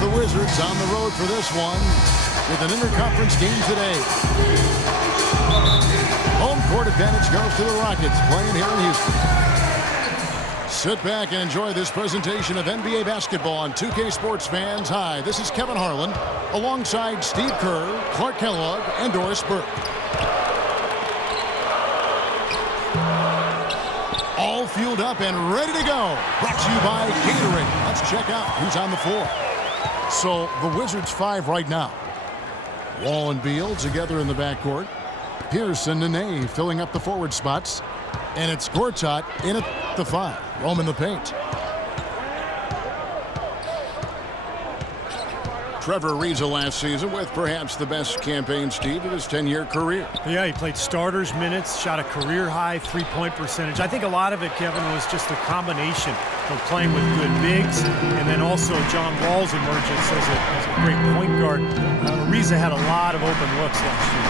the Wizards on the road for this one with an interconference game today. Home court advantage goes to the Rockets playing here in Houston. Sit back and enjoy this presentation of NBA basketball on 2K Sports fans. Hi, this is Kevin Harlan alongside Steve Kerr, Clark Kellogg, and Doris Burke. All fueled up and ready to go. Brought to you by Gatorade. Let's check out who's on the floor. So the Wizards 5 right now. Wall and Beal together in the backcourt. Pierce and Nene filling up the forward spots. And it's Gortat in at the 5. Roaming the paint. Trevor Ariza last season with perhaps the best campaign, Steve, of his 10-year career. Yeah, he played starters minutes, shot a career-high three-point percentage. I think a lot of it, Kevin, was just the combination of playing with good bigs and then also John Wall's emergence as a great point guard. Ariza had a lot of open looks last year.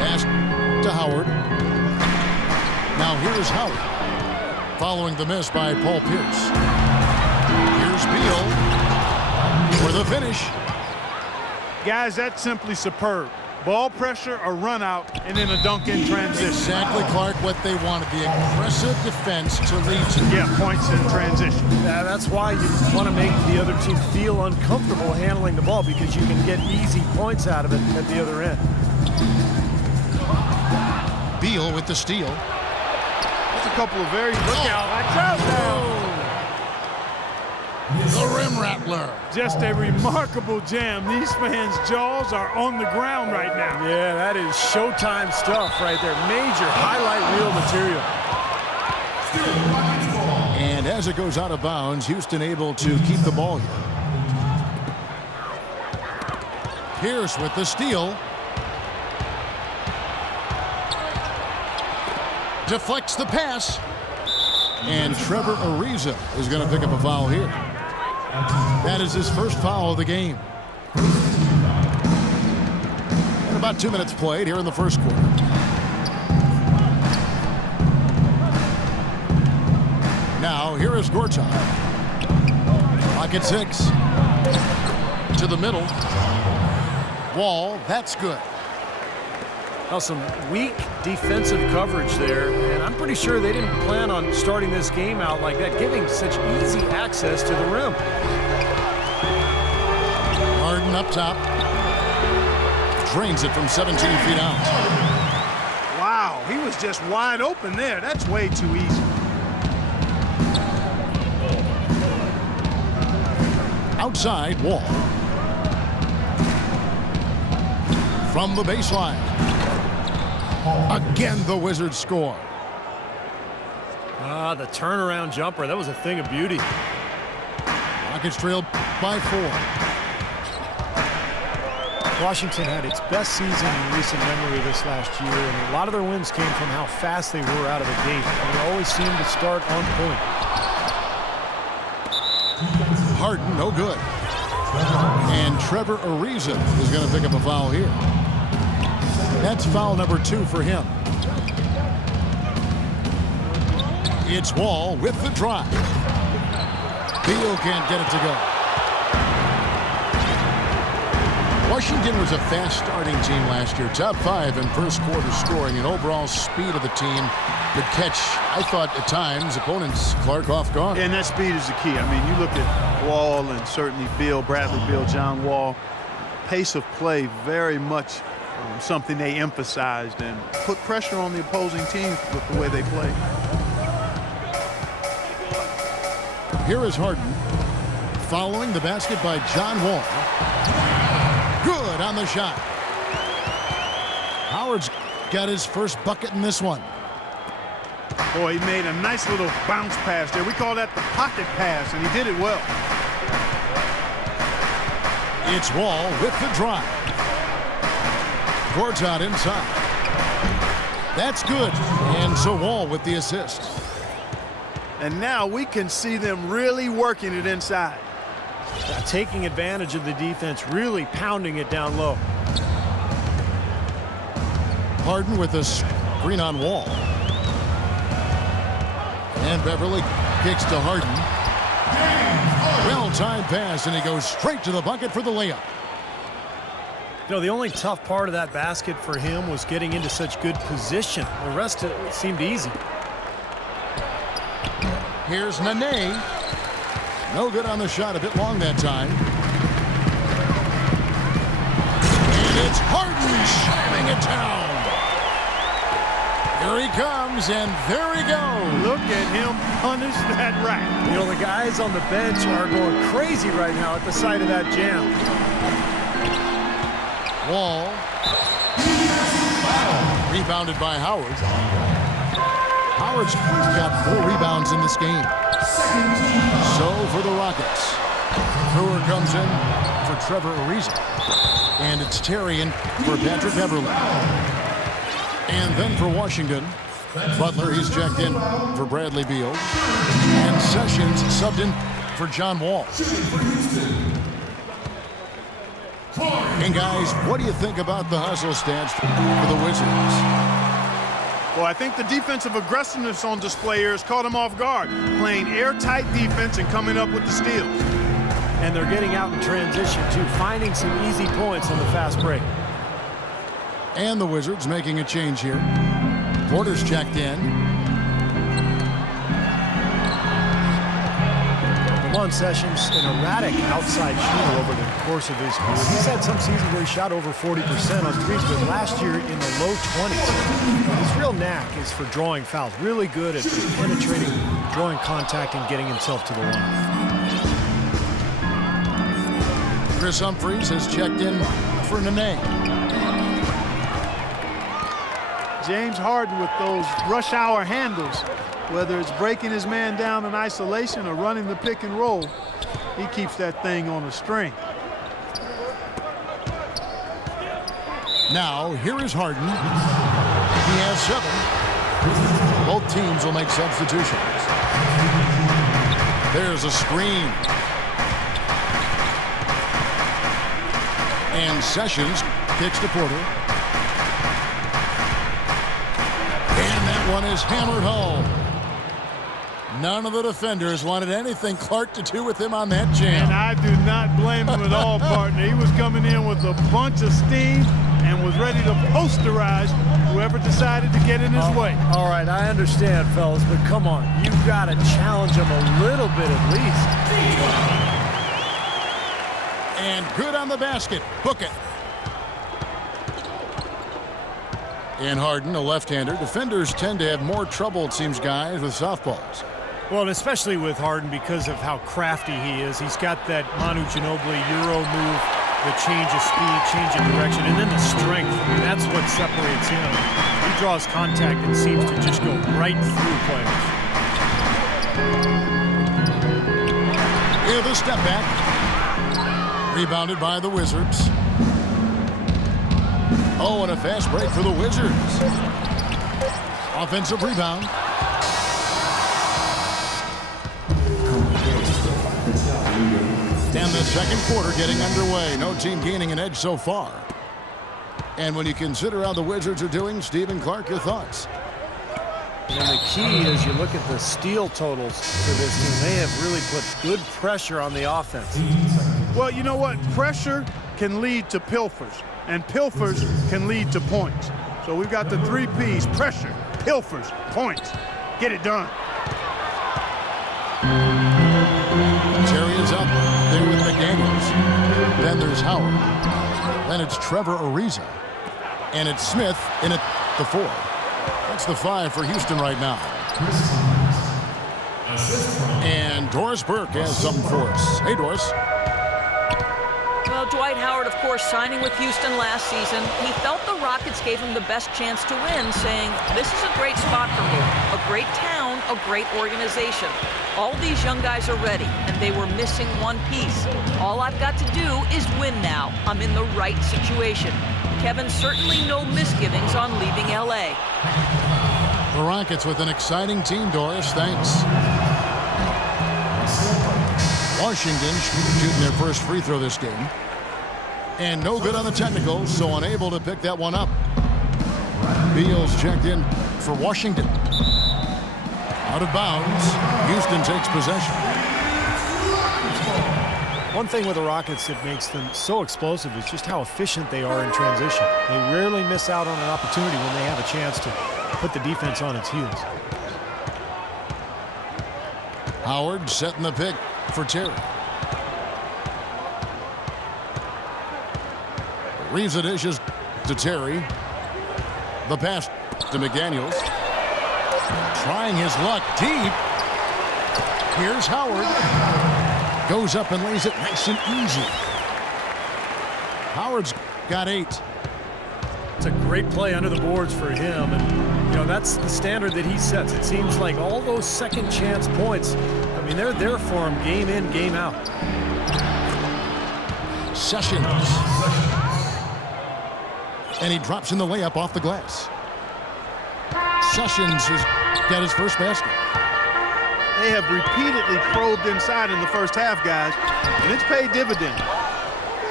Pass to Howard. Now here's Howard. Following the miss by Paul Pierce. Here's Beal for the finish. Guys, that's simply superb. Ball pressure, a run out, and then a dunk in transition. Exactly, Clark, what they wanted. The aggressive defense to lead to. Yeah, points in transition. Yeah, that's why you want to make the other team feel uncomfortable handling the ball, because you can get easy points out of it at the other end. Beal with the steal. That's a couple of very... Look out. Watch out now. The rim rattler. Just a remarkable jam. These fans' jaws are on the ground right now. Yeah, that is Showtime stuff right there. Major highlight reel material. And as it goes out of bounds, Houston able to keep the ball here. Pierce with the steal. Deflects the pass. And Trevor Ariza is going to pick up a foul here. That is his first foul of the game. And about 2 minutes played here in the first quarter. Now, here is Gortat. Pocket 6. To the middle. Wall, that's good. Now, some weak defensive coverage there, and I'm pretty sure they didn't plan on starting this game out like that, giving such easy access to the rim. Harden up top. Drains it from 17 feet out. Wow, he was just wide open there. That's way too easy. Outside, Wall. From the baseline. Again, the Wizards score. The turnaround jumper. That was a thing of beauty. Rockets trailed by 4. Washington had its best season in recent memory this last year, and a lot of their wins came from how fast they were out of the gate. And they always seemed to start on point. Harden, no good. And Trevor Ariza is going to pick up a foul here. That's foul number 2 for him. It's Wall with the drive. Beal can't get it to go. Washington was a fast starting team last year. Top 5 in first quarter scoring and overall speed of the team could catch, I thought, at times, opponents Clark off guard. And that speed is the key. I mean, you look at Wall and certainly Beal, Bradley Beal, John Wall. Pace of play very much something they emphasized and put pressure on the opposing team with the way they play. Here is Harden following the basket by John Wall. Good on the shot. Howard's got his first bucket in this one. Boy, he made a nice little bounce pass there. We call that the pocket pass, and he did it well. It's Wall with the drive. Gortat inside. That's good. And so Wall with the assist. And now we can see them really working it inside. Taking advantage of the defense, really pounding it down low. Harden with a screen on Wall. And Beverly Kicks to Harden. Well-timed pass, and he goes straight to the bucket for the layup. You know, the only tough part of that basket for him was getting into such good position. The rest seemed easy. Here's Nene. No good on the shot, a bit long that time. And it's Harden slamming it down. Here he comes, and there he goes. Look at him punish that rack. You know, the guys on the bench are going crazy right now at the sight of that jam. Wall. Rebounded by Howard. Howard's got 4 rebounds in this game. So for the Rockets, Brewer comes in for Trevor Ariza. And it's Terry in for Patrick Beverly. And then for Washington, Butler, he's checked in for Bradley Beal. And Sessions subbed in for John Wall. And guys, what do you think about the hustle stats for the Wizards? Well, I think the defensive aggressiveness on display here has caught him off guard, playing airtight defense and coming up with the steals. And they're getting out in transition, too, finding some easy points on the fast break. And the Wizards making a change here. Porter's checked in. Lamont Sessions, an erratic outside shooter over the course of his career. He's had some seasons where he shot over 40% on threes, but last year in the low 20s. But his real knack is for drawing fouls. Really good at penetrating, drawing contact, and getting himself to the line. Chris Humphries has checked in for Nene. James Harden with those rush hour handles, whether it's breaking his man down in isolation or running the pick and roll, he keeps that thing on a string. Now, here is Harden. He has 7. Both teams will make substitutions. There's a screen. And Sessions kicks to Porter. And that one is hammered home. None of the defenders wanted anything Clark to do with him on that jam. And I do not blame him at all, partner. He was coming in with a bunch of steam and was ready to posterize whoever decided to get in his way. All right, I understand, fellas, but come on. You've got to challenge him a little bit at least. And good on the basket. Book it. And Harden, a left-hander. Defenders tend to have more trouble, it seems, guys, with softballs. Well, and especially with Harden because of how crafty he is. He's got that Manu Ginobili Euro move, the change of speed, change of direction, and then the strength. I mean, that's what separates him. He draws contact and seems to just go right through players. Here, the step back. Rebounded by the Wizards. Oh, and a fast break for the Wizards. Offensive rebound. And the second quarter getting underway. No team gaining an edge so far. And when you consider how the Wizards are doing, Stephen Clark, your thoughts? And the key is you look at the steal totals for this team. They have really put good pressure on the offense. Well, you know what? Pressure can lead to pilfers, and pilfers can lead to points. So we've got the 3 Ps: pressure, pilfers, points. Get it done. Terry is up there with McDaniels. Then there's Howard. Then it's Trevor Ariza. And it's Smith in at the 4. That's the 5 for Houston right now. And Doris Burke has something for us. Hey, Doris. Well, Dwight Howard, of course, signing with Houston last season, he felt the Rockets gave him the best chance to win, saying, this is a great spot for me, a great town, a great organization. All these young guys are ready, and they were missing one piece. All I've got to do is win now. I'm in the right situation. Kevin, certainly no misgivings on leaving L.A. The Rockets with an exciting team, Doris. Thanks. Washington shooting their first free throw this game. And no good on the technical, so unable to pick that one up. Beal's checked in for Washington. Out of bounds. Houston takes possession. One thing with the Rockets that makes them so explosive is just how efficient they are in transition. They rarely miss out on an opportunity when they have a chance to put the defense on its heels. Howard setting the pick for Terry. Reeves the dishes to Terry. The pass to McDaniels. Trying his luck deep. Here's Howard. Goes up and lays it nice and easy. Howard's got 8. It's a great play under the boards for him, and you know that's the standard that he sets. It seems like all those second chance points, I mean, they're there for him game in, game out. Sessions. And he drops in the layup off the glass. Sessions has got his first basket. They have repeatedly probed inside in the first half, guys, and it's paid dividends.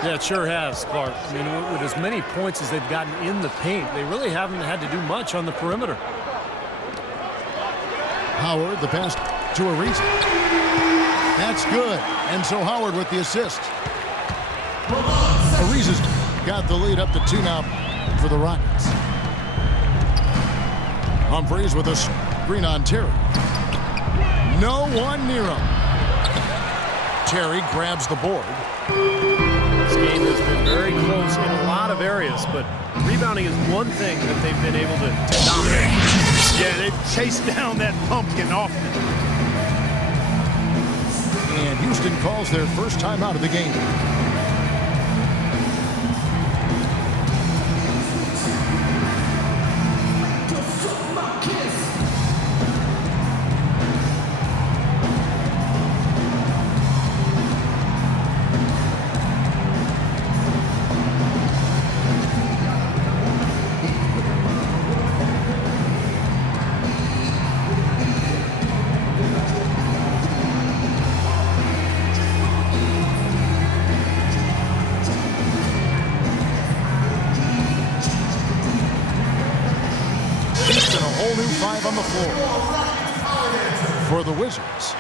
Yeah, it sure has, Clark. I mean, with as many points as they've gotten in the paint, they really haven't had to do much on the perimeter. Howard, the pass to Ariza. That's good. And so Howard with the assist. Ariza's got the lead up to 2 now for the Rockets. Humphries with a screen on Terry. No one near him. Terry grabs the board. This game has been very close in a lot of areas, but rebounding is one thing that they've been able to dominate. Yeah, they've chased down that pumpkin often. And Houston calls their first time out of the game. On the floor for the Wizards.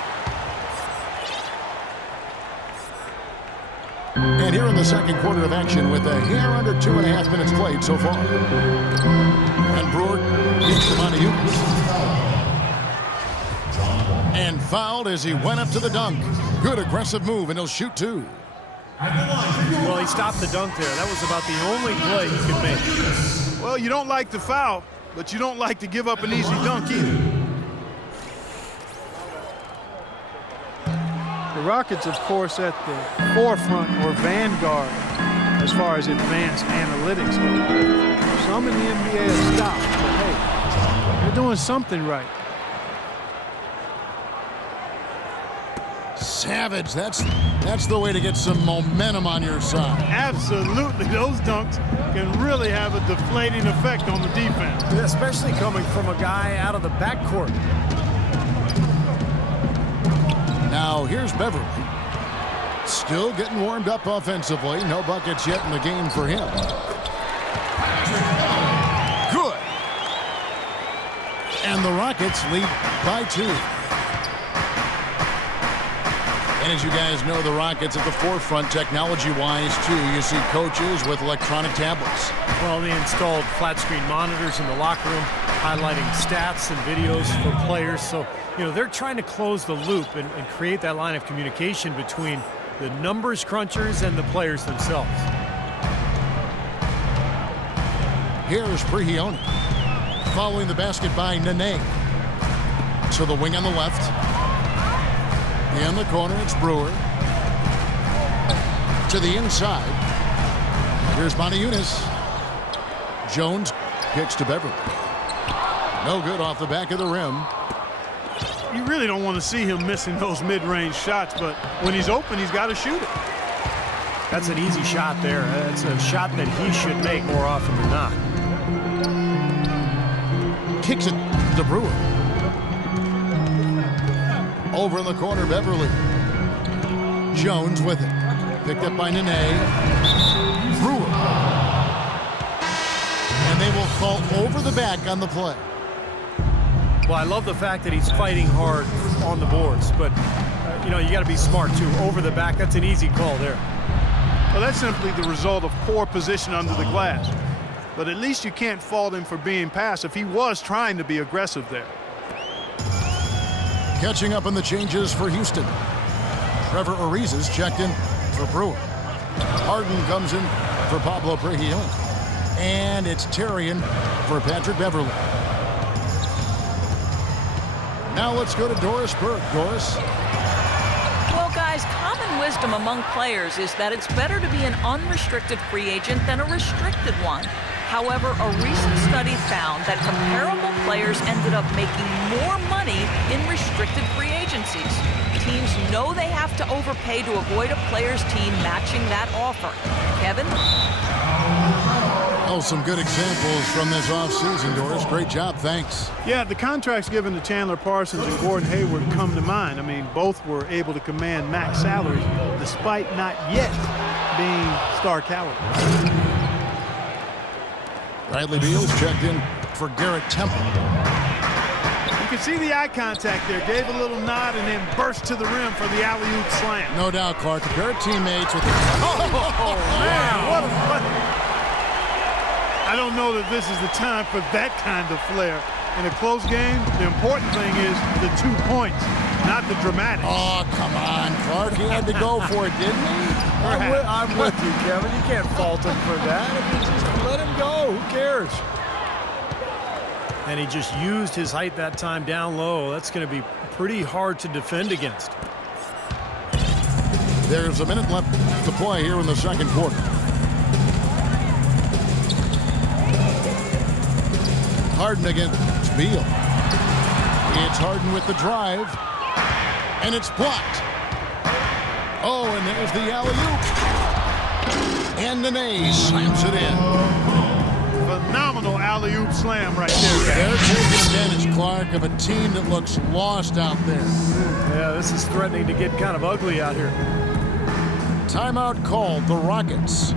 And here in the second quarter of action with a hair under 2.5 minutes played so far. And Brewer gets to Moniunas. And fouled as he went up to the dunk. Good aggressive move, and he'll shoot 2. Well, he stopped the dunk there. That was about the only play he could make. Well, you don't like to foul, but you don't like to give up an easy dunk either. The Rockets, of course, at the forefront or vanguard as far as advanced analytics go. Some in the NBA have stopped, but hey, they're doing something right. Savage, that's the way to get some momentum on your side. Absolutely, those dunks can really have a deflating effect on the defense. Especially coming from a guy out of the backcourt. Now here's Beverly. Still getting warmed up offensively. No buckets yet in the game for him. Good. And the Rockets lead by 2. And as you guys know, the Rockets at the forefront technology-wise, too. You see coaches with electronic tablets. Well, they installed flat-screen monitors in the locker room, highlighting stats and videos for players. So, you know, they're trying to close the loop and create that line of communication between the numbers crunchers and the players themselves. Here's Prigioni. Following the basket by Nene. To the wing on the left. In the corner, it's Brewer. To the inside. Here's Moniunas. Jones kicks to Beverly. No good off the back of the rim. You really don't want to see him missing those mid-range shots, but when he's open, he's got to shoot it. That's an easy shot there. That's a shot that he should make more often than not. Kicks it to Brewer. Over in the corner, Beverly. Jones with it. Picked up by Nene. Brewer. And they will call over the back on the play. Well, I love the fact that he's fighting hard on the boards, but, you know, you got to be smart, too. Over the back, that's an easy call there. Well, that's simply the result of poor position under the glass. But at least you can't fault him for being passive. He was trying to be aggressive there. Catching up on the changes for Houston. Trevor Ariza is checked in for Brewer. Harden comes in for Pablo Prigioni. And it's Tarian for Patrick Beverley. Now let's go to Doris Burke. Doris. Well, guys, common wisdom among players is that it's better to be an unrestricted free agent than a restricted one. However, a recent study found that comparable players ended up making more money in restricted free agencies. Teams know they have to overpay to avoid a player's team matching that offer. Kevin? Oh, some good examples from this offseason, Doris. Great job. Thanks. Yeah, the contracts given to Chandler Parsons and Gordon Hayward come to mind. I mean, both were able to command max salaries despite not yet being star caliber. Bradley Beal's checked in for Garrett Temple. You can see the eye contact there. Gave a little nod and then burst to the rim for the alley-oop slam. No doubt, Clark. A pair of teammates with the... Oh, man, what a... I don't know that this is the time for that kind of flair. In a close game, the important thing is the 2 points, not the dramatics. Oh, come on, Clark. He had to go for it, didn't he? I'm with you, Kevin. You can't fault him for that. I mean, just let him go. Who cares? And he just used his height that time down low. That's going to be pretty hard to defend against. There's a minute left to play here in the second quarter. Harden against Beal. It's Harden with the drive. And it's blocked. Oh, and there's the alley-oop. And Nene slams it in. Phenomenal alley-oop slam right there, guys. They're taking advantage, Clark, of a team that looks lost out there. Yeah, this is threatening to get kind of ugly out here. Timeout called, the Rockets.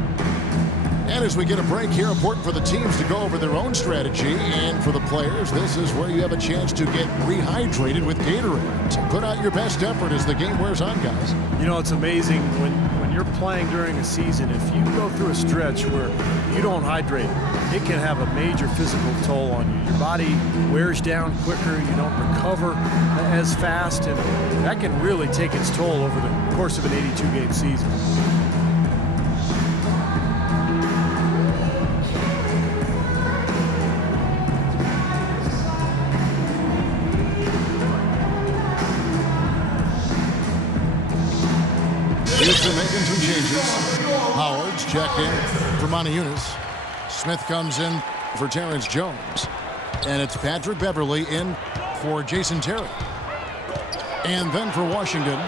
And as we get a break here, important for the teams to go over their own strategy. And for the players, this is where you have a chance to get rehydrated with Gatorade. Put out your best effort as the game wears on, guys. You know, it's amazing when you're playing during a season, if you go through a stretch where you don't hydrate, it can have a major physical toll on you. Your body wears down quicker, you don't recover as fast, and that can really take its toll over the course of an 82-game season. Houston making some changes. Howard's checked in for Monty Eunice. Smith comes in for Terrence Jones. And it's Patrick Beverley in for Jason Terry. And then for Washington,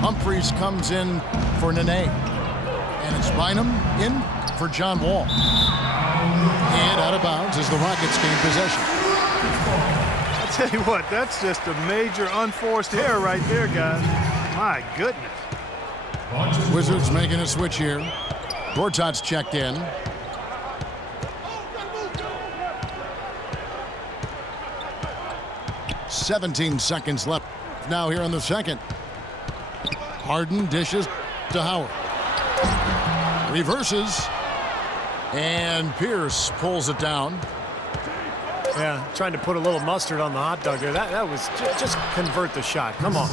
Humphries comes in for Nene. And it's Bynum in for John Wall. And out of bounds as the Rockets gain possession. I'll tell you what, that's just a major unforced error right there, guys. My goodness. Wizards making a switch here. Gortat's checked in. "17 seconds left now here in the second. Harden dishes to Howard. Reverses. And Pierce pulls it down. Yeah, trying to put a little mustard on the hot dog there. That was just convert the shot. Come on.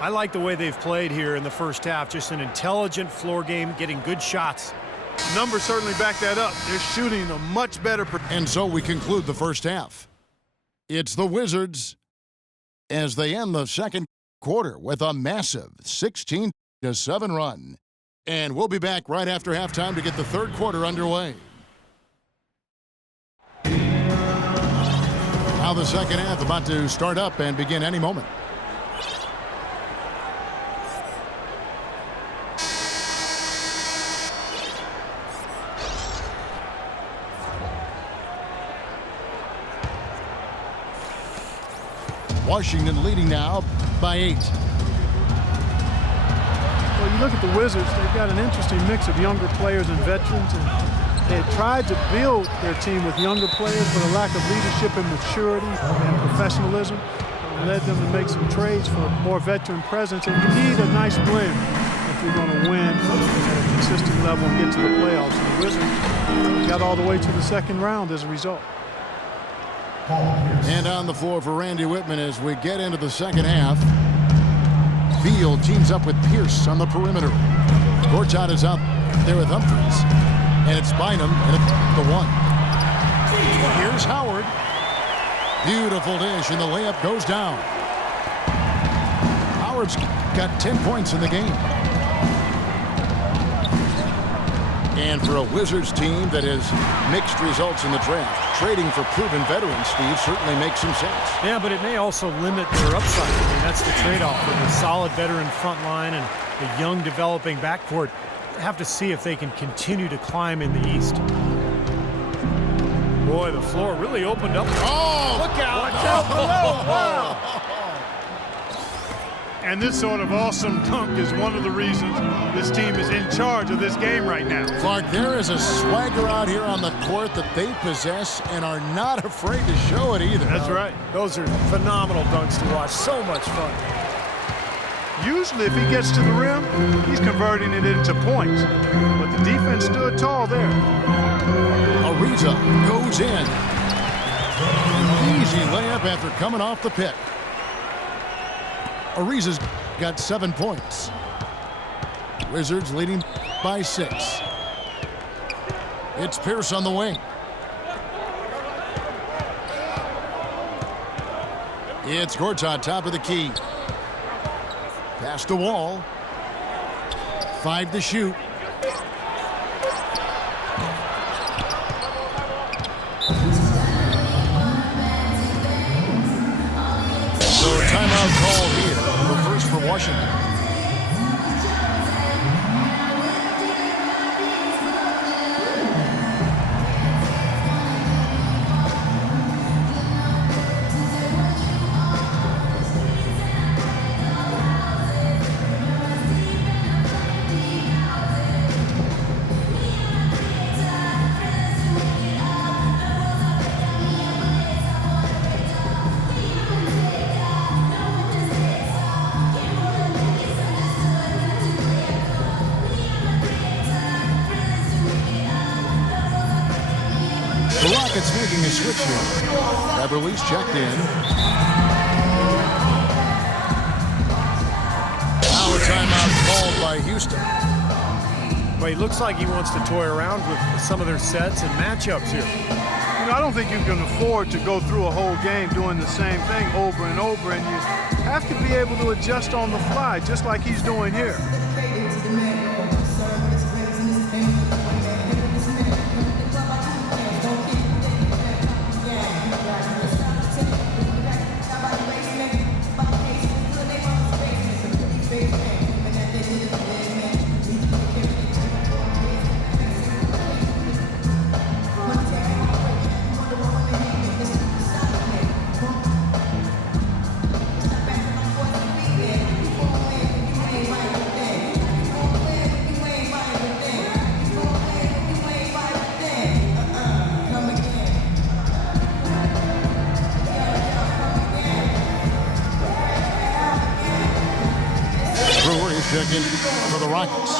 I like the way they've played here in the first half. Just an intelligent floor game, getting good shots. Numbers certainly back that up. They're shooting a much better. And so we conclude the first half. It's the Wizards as they end the second quarter with a massive 16-7 run. And we'll be back right after halftime to get the third quarter underway. Now the second half about to start up and begin any moment. Washington leading now by 8. Well, you look at the Wizards, they've got an interesting mix of younger players and veterans. And They had tried to build their team with younger players, but a lack of leadership and maturity and professionalism led them to make some trades for more veteran presence. And you need a nice blend if you're going to win at a consistent level and get to the playoffs. And the Wizards got all the way to the second round as a result. And on the floor for Randy Whitman as we get into the second half. Beal teams up with Pierce on the perimeter. Gortat is out there with Humphries. And it's Bynum and it's the one. Here's Howard. Beautiful dish and the layup goes down. Howard's got 10 points in the game. And for a Wizards team that has mixed results in the draft, trading for proven veterans, Steve, certainly makes some sense. Yeah, but it may also limit their upside. I mean, that's the trade-off with a solid veteran front line and a young developing backcourt. Have to see if they can continue to climb in the East. Boy, the floor really opened up. Oh! Look out! Watch out below! Wow! And this sort of awesome dunk is one of the reasons this team is in charge of this game right now. Clark, there is a swagger out here on the court that they possess and are not afraid to show it either. That's right. Those are phenomenal dunks to watch. So much fun. Usually if he gets to the rim, he's converting it into points. But the defense stood tall there. Ariza goes in. Easy layup after coming off the pick. Ariza's got 7 points. Wizards leading by 6. It's Pierce on the wing. It's Gortat, top of the key. Past the wall. 5 to shoot. So timeout call here. The first for Washington. Rockets making a switch here. Beverly's checked in. Now a timeout called by Houston. Well, he looks like he wants to toy around with some of their sets and matchups here. You know, I don't think you can afford to go through a whole game doing the same thing over and over, and you have to be able to adjust on the fly, just like he's doing here. Checking for the Rockets.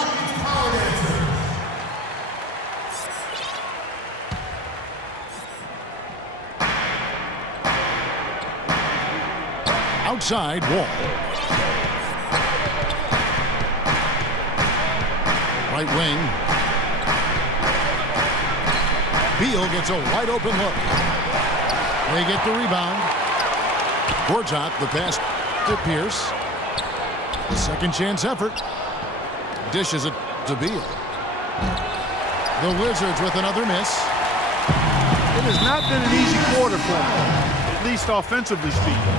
Outside Wall. Right wing. Beal gets a wide open look. They get the rebound. Gortat, the pass to Pierce. Second chance effort. Dishes it to Beal. The Wizards with another miss. It has not been an easy quarter for them, at least offensively speaking.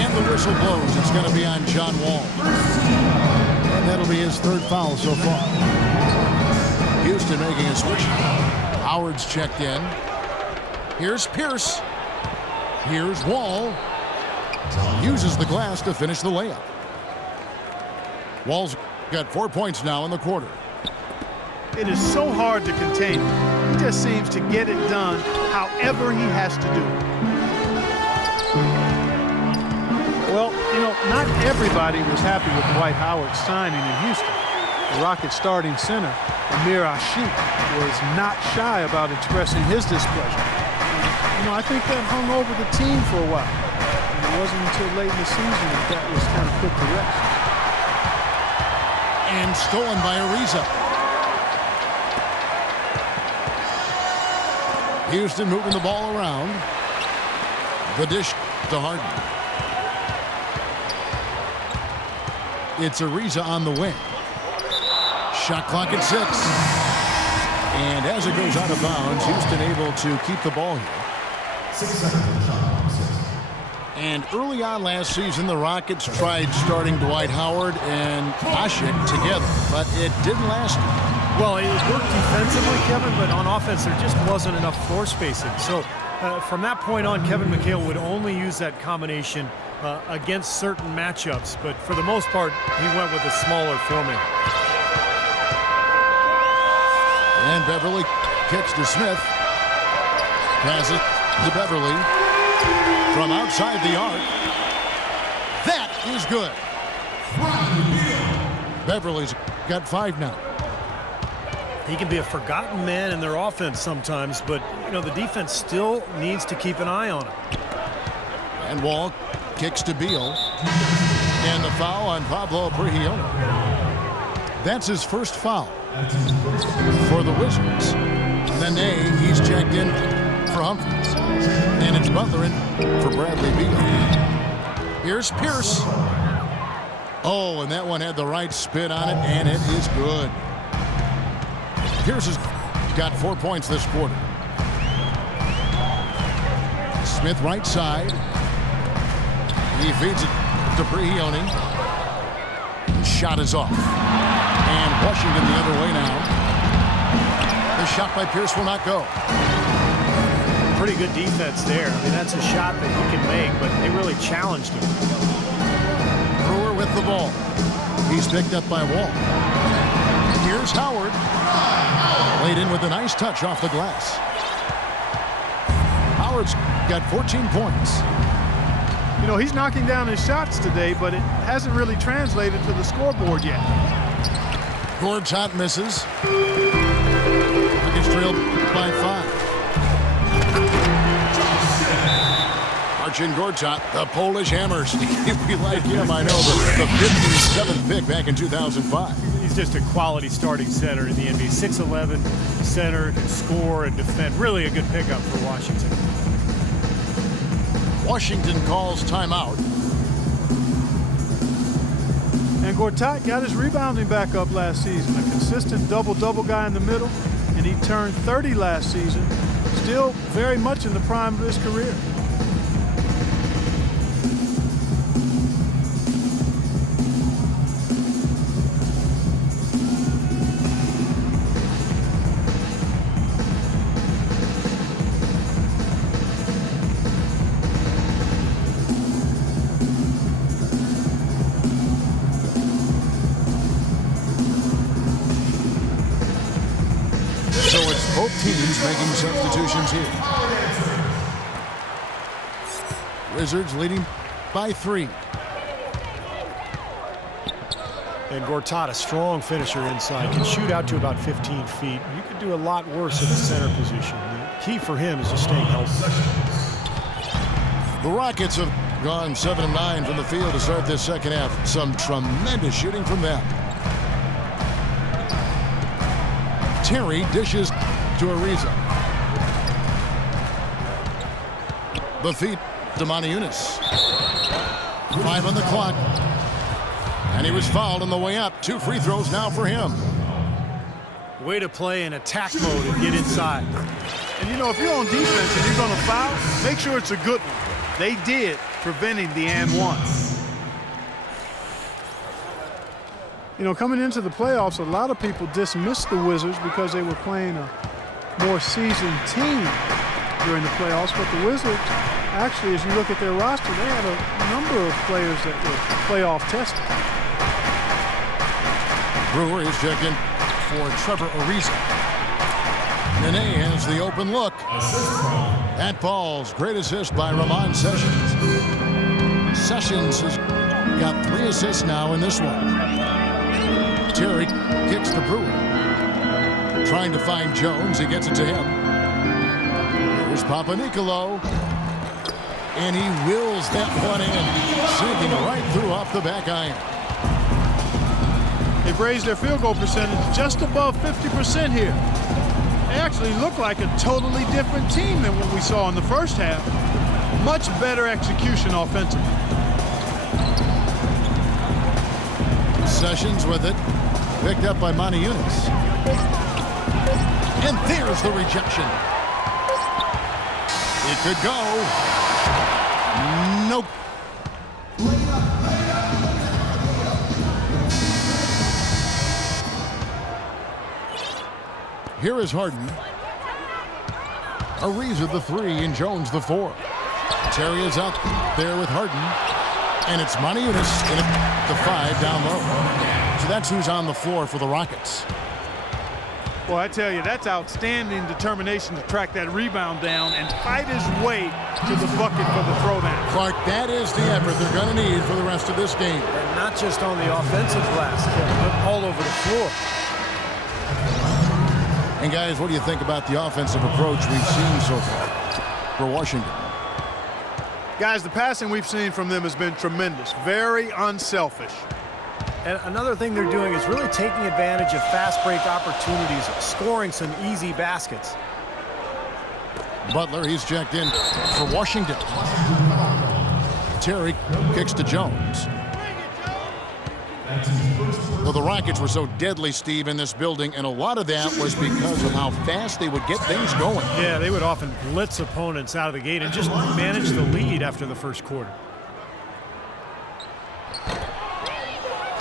And the whistle blows. It's going to be on John Wall. And that'll be his 3rd foul so far. Houston making a switch. Howard's checked in. Here's Pierce. Here's Wall. Uses the glass to finish the layup. Wall's got 4 points now in the quarter. It is so hard to contain him. He just seems to get it done however he has to do it. Well, you know, not everybody was happy with Dwight Howard's signing in Houston. The Rockets starting center, Amir Ashiq, was not shy about expressing his displeasure. You know, I think that hung over the team for a while. And it wasn't until late in the season that was kind of put to rest. And stolen by Ariza. Houston moving the ball around. The dish to Harden. It's Ariza on the wing. Shot clock at 6. And as it goes out of bounds, Houston able to keep the ball here. 6 seconds. And early on last season, the Rockets tried starting Dwight Howard and Ashiq together, but it didn't last. Well, it worked defensively, Kevin, but on offense, there just wasn't enough floor spacing. So from that point on, Kevin McHale would only use that combination against certain matchups, but for the most part, he went with a smaller format. And Beverly kicks to Smith. Passes to Beverly from outside the arc. That is good. Beverly's got 5 now. He can be a forgotten man in their offense sometimes, but you know the defense still needs to keep an eye on him. And Wall kicks to Beal. And the foul on Pablo Prigioni. That's his first foul for the Wizards. Nene, he's checked in for Humphries. And it's Butler in for Bradley Beal. Here's Pierce. Oh, and that one had the right spin on it, and it is good. Pierce has got 4 points this quarter. Smith right side. He feeds it to Prigioni. Shot is off. And Washington the other way now. The shot by Pierce will not go. Pretty good defense there. I mean, that's a shot that he can make, but they really challenged him. Brewer with the ball. He's picked up by Wall. Here's Howard. Laid in with a nice touch off the glass. Howard's got 14 points. You know, he's knocking down his shots today, but it hasn't really translated to the scoreboard yet. Gortat misses. Rockets trailed by 5. Marcin Gortat, the Polish Hammers. We like him, I know, the 57th pick back in 2005. He's just a quality starting center in the NBA. 6'11", center, can score and defend. Really a good pickup for Washington. Washington calls timeout. And Gortat got his rebounding back up last season. A consistent double-double guy in the middle, and he turned 30 last season. Still very much in the prime of his career. Both teams making substitutions here. Wizards leading by 3. And Gortat, a strong finisher inside, can shoot out to about 15 feet. You could do a lot worse at the center position. The key for him is just staying healthy. The Rockets have gone 7 of 9 from the field to start this second half. Some tremendous shooting from them. Terry dishes to Ariza. The feed to Moniunas. 5 on the clock. And he was fouled on the way up. 2 free throws now for him. Way to play in attack mode and get inside. And you know, if you're on defense and you're going to foul, make sure it's a good one. They did, preventing the and one. You know, coming into the playoffs, a lot of people dismissed the Wizards because they were playing a more seasoned team during the playoffs. But the Wizards, actually, as you look at their roster, they had a number of players that were playoff tested. Brewer is checked in for Trevor Ariza. Nene has the open look. That ball's great assist by Ramon Sessions. Sessions has got 3 assists now in this one. Terry kicks to Brewer. Trying to find Jones. He gets it to him. Here's Papanicolaou. And he wills that one in. Sinking right through off the back iron. They've raised their field goal percentage just above 50% here. They actually look like a totally different team than what we saw in the first half. Much better execution offensively. Sessions with it. Picked up by Monty Eunice. And there's the rejection. It could go. Nope. Here is Harden. Ariza the 3 and Jones the 4. Terry is out there with Harden. And it's Monty Eunice in the 5 down low. So that's who's on the floor for the Rockets. Well, I tell you, that's outstanding determination to track that rebound down and fight his way to the bucket for the throwdown. Clark, that is the effort they're going to need for the rest of this game. And not just on the offensive glass, but all over the floor. And guys, what do you think about the offensive approach we've seen so far for Washington? Guys, the passing we've seen from them has been tremendous. Very unselfish. And another thing they're doing is really taking advantage of fast break opportunities, scoring some easy baskets. Butler, he's checked in for Washington. Terry kicks to Jones. Well, the Rockets were so deadly, Steve, in this building, and a lot of that was because of how fast they would get things going. Yeah, they would often blitz opponents out of the gate and just manage the lead after the first quarter.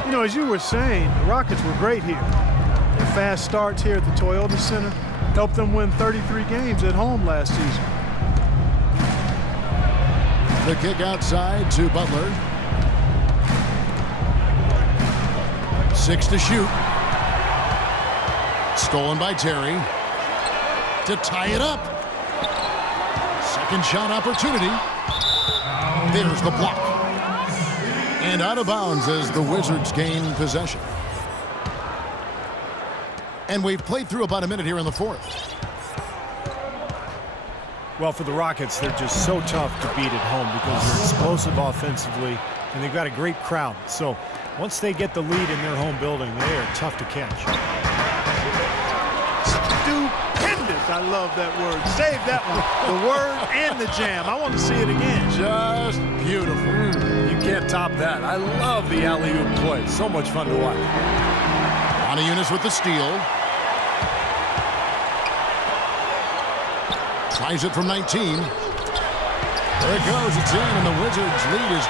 You know, as you were saying, the Rockets were great here. Their fast starts here at the Toyota Center helped them win 33 games at home last season. The kick outside to Butler. 6 to shoot. Stolen by Terry. To tie it up. Second shot opportunity. There's the block. And out of bounds as the Wizards gain possession. And we've played through about a minute here in the fourth. Well, for the Rockets, they're just so tough to beat at home because they're explosive offensively, and they've got a great crowd. So once they get the lead in their home building, they are tough to catch. Stupendous. I love that word. Save that one. The word and the jam. I want to see it again. Just beautiful. You can't top that. I love the alley-oop play. So much fun to watch. Monty Eunice with the steal. Tries it from 19. There it goes. It's in, and the Wizards' lead is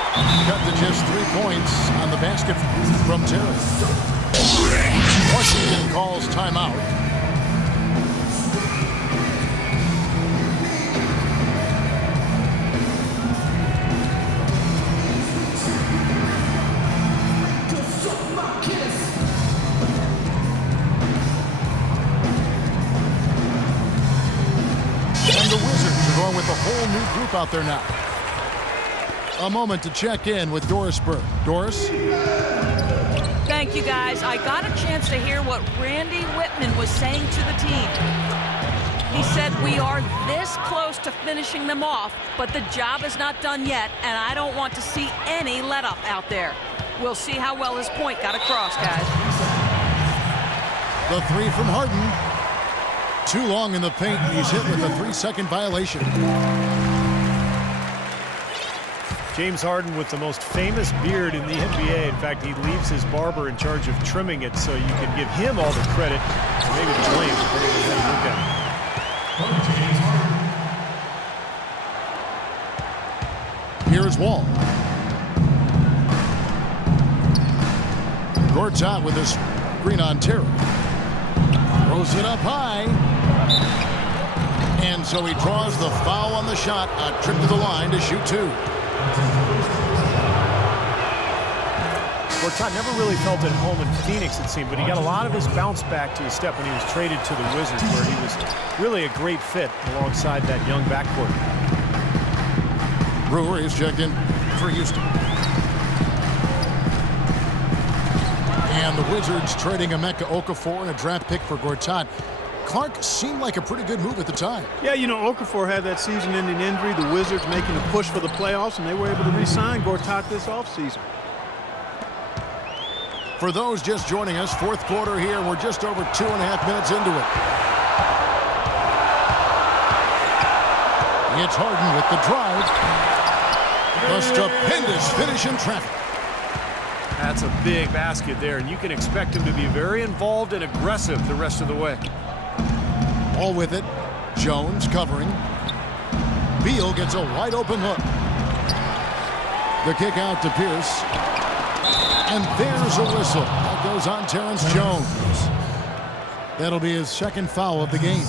cut to just 3 points on the basket from Terry. Washington calls timeout. With a whole new group out there now. A moment to check in with Doris Burke. Doris? Thank you, guys. I got a chance to hear what Randy Whitman was saying to the team. He said, we are this close to finishing them off, but the job is not done yet, and I don't want to see any let-up out there. We'll see how well his point got across, guys. The three from Harden. Too long in the paint, and he's hit with a 3-second violation. James Harden with the most famous beard in the NBA. In fact, he leaves his barber in charge of trimming it, so you can give him all the credit, or maybe the blame, depending on how you look at it. Here's Wall. Gortat with his screen on Terry. Throws it up high. And so he draws the foul on the shot. A trip to the line to shoot 2. Gortat never really felt at home in Phoenix, it seemed, but he got a lot of his bounce back to his step when he was traded to the Wizards, where he was really a great fit alongside that young backcourt. Brewer is checked in for Houston. And the Wizards trading Emeka Okafor and a draft pick for Gortat. Clark seemed like a pretty good move at the time. Yeah, you know, Okafor had that season-ending injury. The Wizards making a push for the playoffs, and they were able to re-sign Gortat this offseason. For those just joining us, fourth quarter here. We're just over 2.5 minutes into it. It's Harden with the drive. A stupendous finish in traffic. That's a big basket there, and you can expect him to be very involved and aggressive the rest of the way. All with it. Jones covering. Beal gets a wide open look. The kick out to Pierce. And there's a whistle. That goes on Terrence Jones. That'll be his second foul of the game.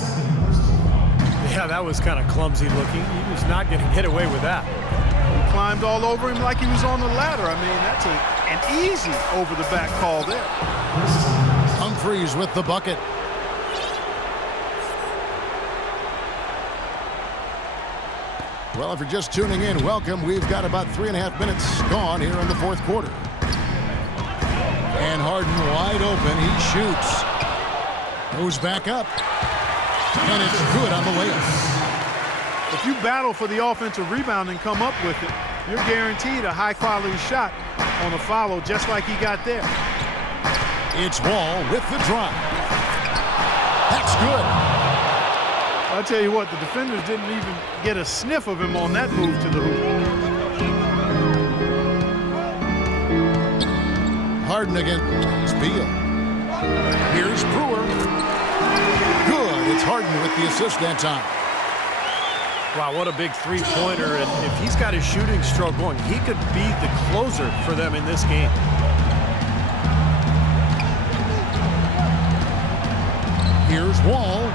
Yeah, that was kind of clumsy looking. He was not going to get away with that. He climbed all over him like he was on the ladder. I mean, that's an easy over-the-back call there. Humphries with the bucket. Well, if you're just tuning in, welcome. We've got about 3.5 minutes gone here in the fourth quarter. And Harden wide open. He shoots. Goes back up. And it's good on the layup. If you battle for the offensive rebound and come up with it, you're guaranteed a high-quality shot on a follow just like he got there. It's Wall with the drive. That's good. I'll tell you what, the defenders didn't even get a sniff of him on that move to the hoop. Harden against Beal. Here's Brewer. Good. It's Harden with the assist that time. Wow, what a big three-pointer. And if he's got his shooting stroke going, he could be the closer for them in this game. Here's Wall.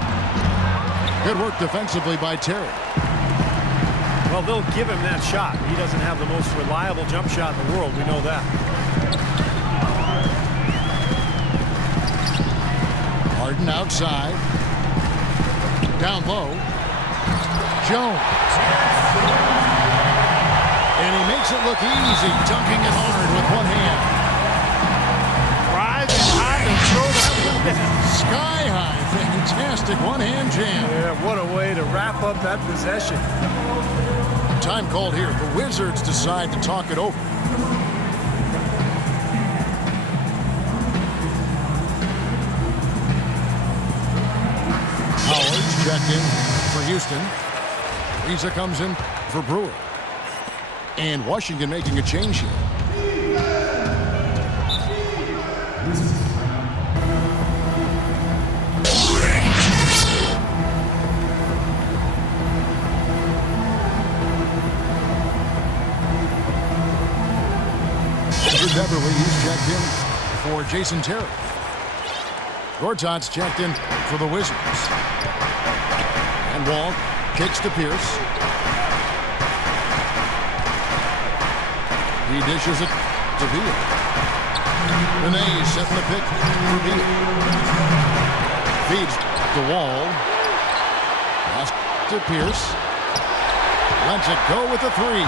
Good work defensively by Terry. Well, they'll give him that shot. He doesn't have the most reliable jump shot in the world. We know that. Harden outside. Down low. Jones. And he makes it look easy, dunking it hard with one hand. Rise and high and throw that one down. Sky high. Fantastic one-hand jam. Yeah, what a way to wrap up that possession. Time called here. The Wizards decide to talk it over. Howard's checked in for Houston. Riza comes in for Brewer. And Washington making a change here. Beverly, he's checked in for Jason Terry. Gortat's checked in for the Wizards. And Wall kicks to Pierce. He dishes it to Beal. Renee setting the pick for Beal. Feeds to Wall. Pass to Pierce. Lets it go with a three.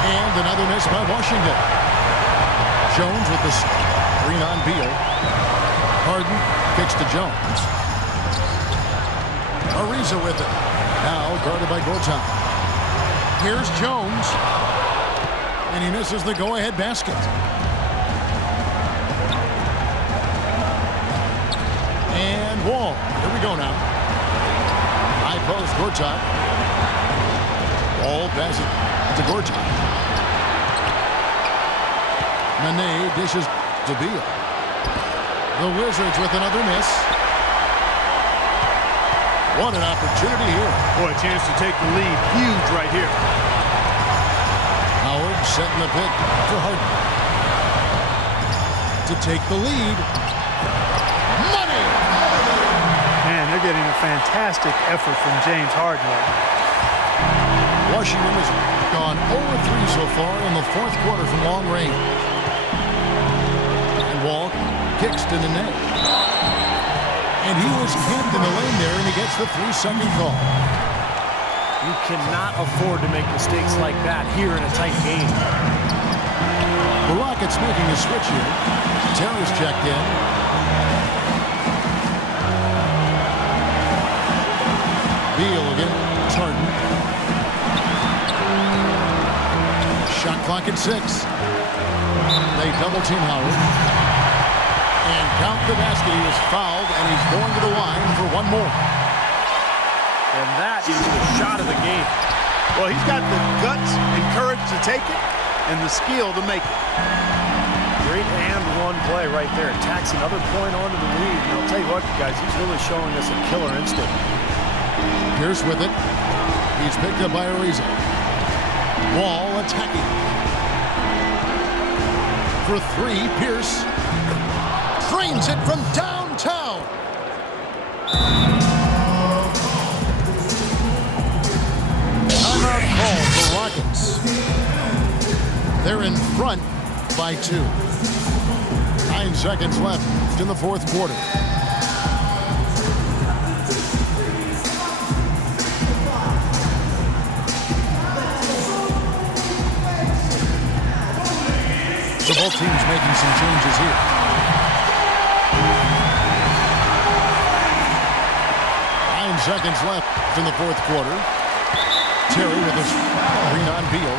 And another miss by Washington. Jones with the screen on Beal. Harden kicks to Jones. Ariza with it. Now guarded by Gortat. Here's Jones. And he misses the go-ahead basket. And Wall. Here we go now. High post, Gortat. Wall passes to Gortat. Nene dishes to Beal. The Wizards with another miss. What an opportunity here. Boy, a chance to take the lead. Huge right here. Howard setting the pick for Harden. To take the lead. Money! Man, they're getting a fantastic effort from James Harden right now. Washington has gone 0-3 so far in the fourth quarter from long range. fixed in the net. And he was camped in the lane there, and he gets the 3-second call. You cannot afford to make mistakes like that here in a tight game. The Rockets making a switch here. Terry's checked in. Beal again. Tartan. Shot clock at 6. They double team Howard. And count the basket. He was fouled, and he's going to the line for one more. And that is the shot of the game. Well, he's got the guts and courage to take it and the skill to make it. Great and one play right there. Tacks another point onto the lead. And I'll tell you what, guys, he's really showing us a killer instinct. Pierce with it. He's picked up by Ariza. Wall attacking. For 3, Pierce drains it from downtown. Timeout call for Rockets. They're in front by 2. 9 seconds left in the fourth quarter. So both teams making some changes here. Seconds left in the fourth quarter. Terry with a screen on Beal.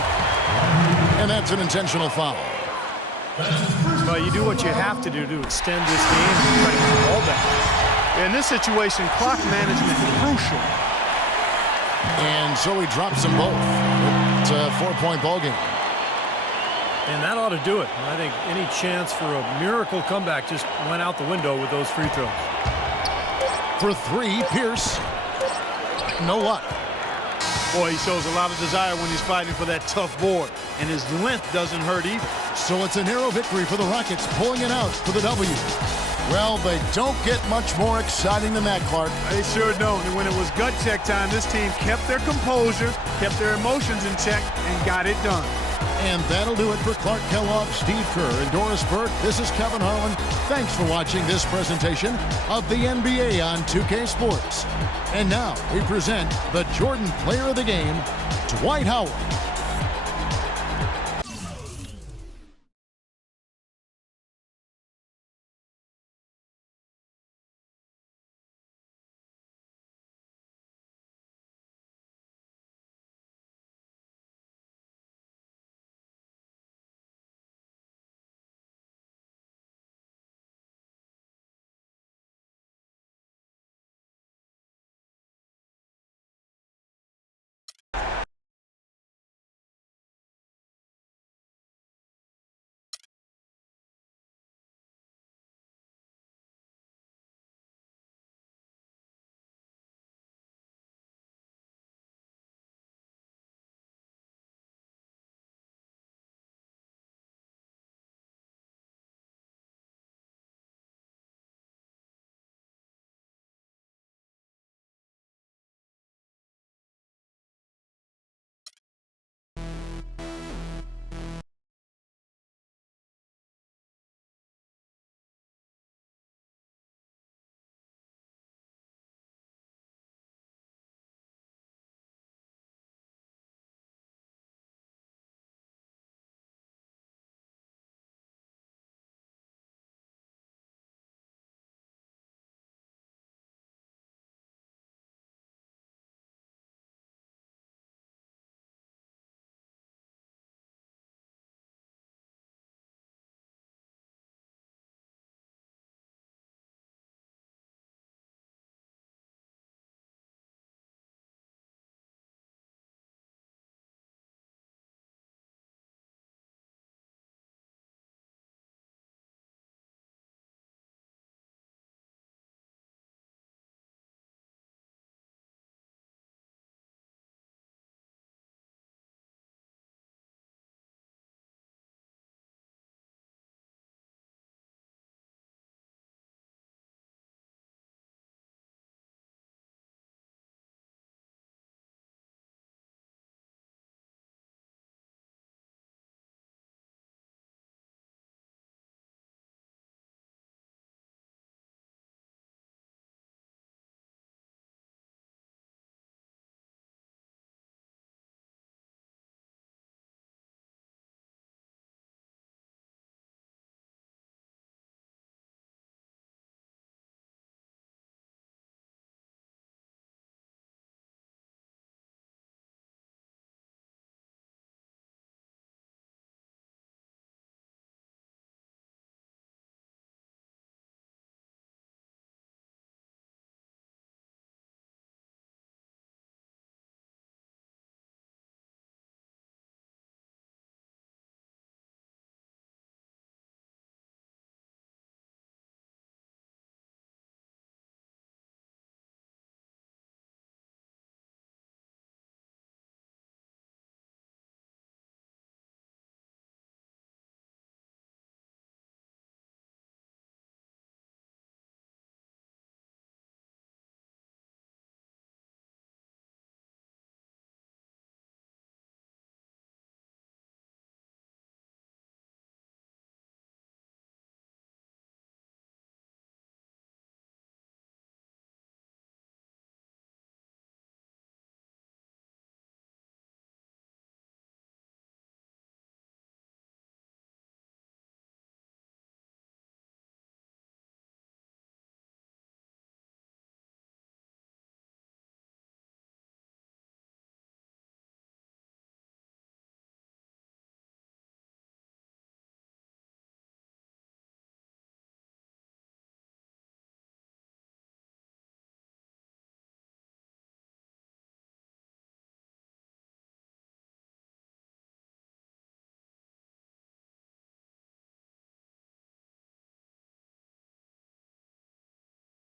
And that's an intentional foul. Well, you do what you have to do to extend this game and try to get the ball back. In this situation, clock management is crucial. And so he drops them both. It's a 4-point ball game. And that ought to do it. I think any chance for a miracle comeback just went out the window with those free throws. For 3, Pierce. No luck. Boy, he shows a lot of desire when he's fighting for that tough board. And his length doesn't hurt either. So it's a narrow victory for the Rockets, pulling it out for the W. Well, they don't get much more exciting than that, Clark. They sure don't. And when it was gut check time, this team kept their composure, kept their emotions in check, and got it done. And that'll do it for Clark Kellogg, Steve Kerr, and Doris Burke. This is Kevin Harlan. Thanks for watching this presentation of the NBA on 2K Sports. And now we present the Jordan Player of the Game, Dwight Howard.